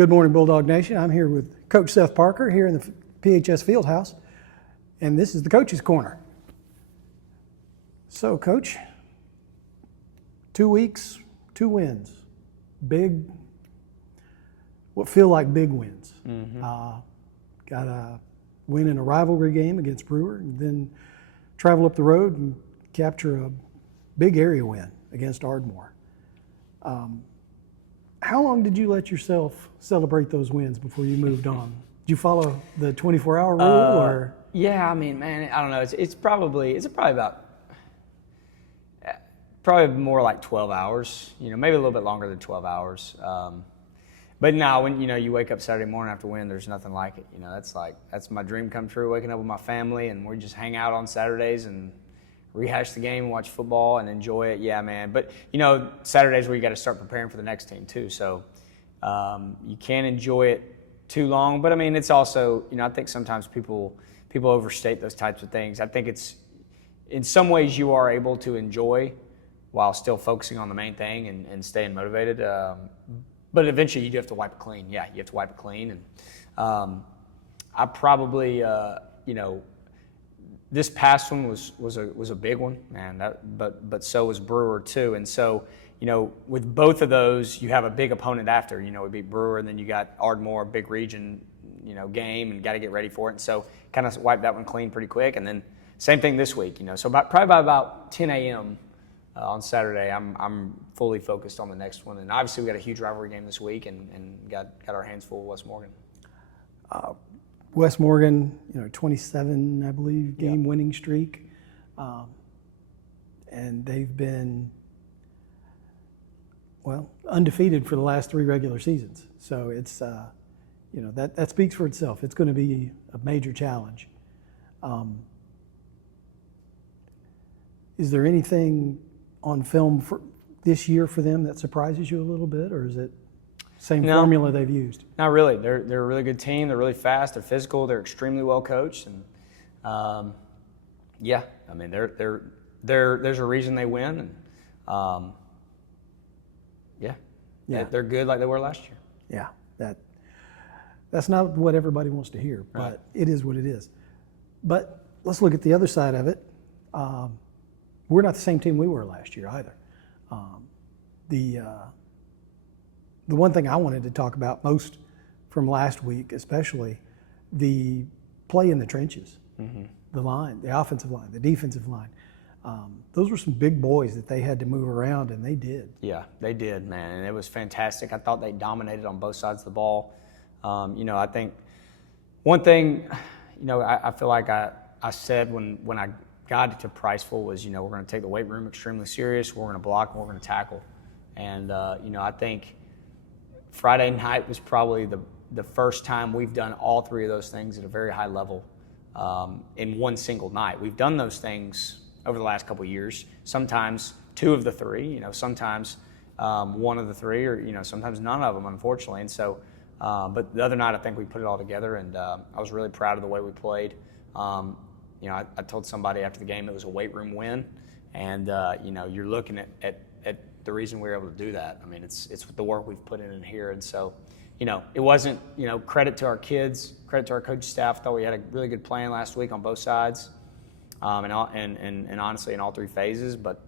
Good morning, Bulldog Nation. I'm here with Coach Seth Parker here in the PHS Fieldhouse, and this is the Coach's Corner. So, Coach, 2 weeks, 2 wins. Big, what feel like big wins. Got a win in a rivalry game against Brewer, and then travel up the road and capture a big area win against Ardmore. How long did you let yourself celebrate those wins before you moved on? Did you follow the 24-hour rule, or? Yeah, I mean, man, I don't know. It's probably about probably more like 12 hours. Maybe a little bit longer than 12 hours. But now, when you wake up Saturday morning after win, there's nothing like it. That's my dream come true. Waking up with my family and we just hang out on Saturdays and rehash the game, watch football, and enjoy it. Yeah, man. But Saturdays where you got to start preparing for the next team too. So you can't enjoy it too long. But I mean, it's also I think sometimes people overstate those types of things. I think it's in some ways you are able to enjoy while still focusing on the main thing and staying motivated. But eventually you do have to wipe it clean. Yeah, you have to wipe it clean. And I probably this past one was a big one, man. But so was Brewer too. And so with both of those, you have a big opponent after. We beat Brewer, and then you got Ardmore, big region, game, and got to get ready for it. And so kind of wiped that one clean pretty quick. And then same thing this week. So probably by about 10 a.m. On Saturday, I'm fully focused on the next one. And obviously we got a huge rivalry game this week, and got our hands full with West Morgan. West Morgan, 27, I believe, game winning streak. And they've been, undefeated for the last 3 regular seasons. So it's, that speaks for itself. It's going to be a major challenge. Is there anything on film for this year for them that surprises you a little bit, or is it same formula they've used? Not really. They're a really good team. They're really fast. They're physical. They're extremely well coached, and yeah, I mean there's a reason they win, and they're good like they were last year. Yeah, that's not what everybody wants to hear, but Right. It is what it is. But let's look at the other side of it. We're not the same team we were last year either. The one thing I wanted to talk about most from last week, especially the play in the trenches, the line, the offensive line, the defensive line. Those were some big boys that they had to move around, and they did. Yeah, they did, man, and it was fantastic. I thought they dominated on both sides of the ball. I think one thing, I feel like I said when I got to Priceville was, we're going to take the weight room extremely serious. We're going to block and we're going to tackle. And, I think Friday night was probably the first time we've done all 3 of those things at a very high level in one single night. We've done those things over the last couple of years, sometimes 2 of the 3, sometimes 1 of the 3, or, sometimes none of them, unfortunately. And so, but the other night I think we put it all together, and I was really proud of the way we played. I told somebody after the game it was a weight room win, and you're looking at the reason we were able to do that. I mean, it's the work we've put in here, and so it wasn't credit to our kids, credit to our coach staff. I thought we had a really good plan last week on both sides, and honestly in all 3 phases. But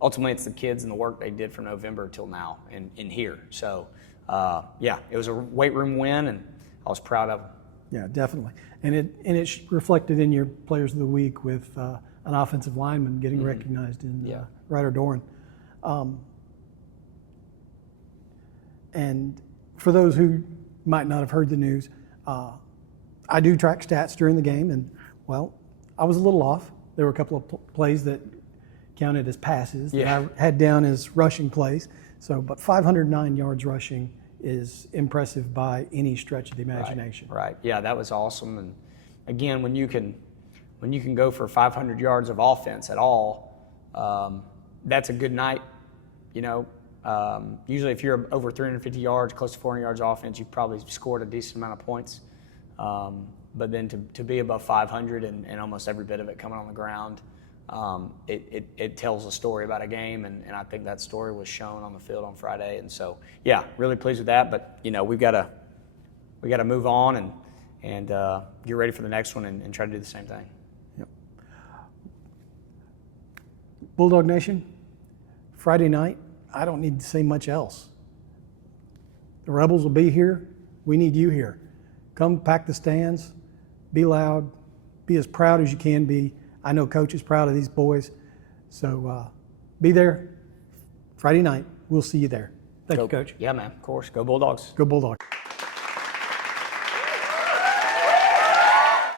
ultimately it's the kids and the work they did from November till now in here. So it was a weight room win, and I was proud of them. Yeah, definitely. And it's reflected in your Players of the Week with an offensive lineman getting recognized in Ryder Doran. And for those who might not have heard the news, I do track stats during the game, and, I was a little off. There were a couple of plays that counted as passes that I had down as rushing plays. So, but 509 yards rushing is impressive by any stretch of the imagination. Right. Yeah, that was awesome. And again, when you can go for 500 yards of offense at all, that's a good night. Usually if you're over 350 yards, close to 400 yards offense, you've probably scored a decent amount of points. But then to be above 500 and almost every bit of it coming on the ground, it tells a story about a game, and I think that story was shown on the field on Friday. And so, yeah, really pleased with that. But we've got to move on and get ready for the next one and try to do the same thing. Yep. Bulldog Nation, Friday night, I don't need to say much else. The Rebels will be here. We need you here. Come pack the stands, be loud, be as proud as you can be. I know Coach is proud of these boys. So be there Friday night. We'll see you there. Thank you, Coach. Yeah, man. Of course. Go Bulldogs. Go Bulldog.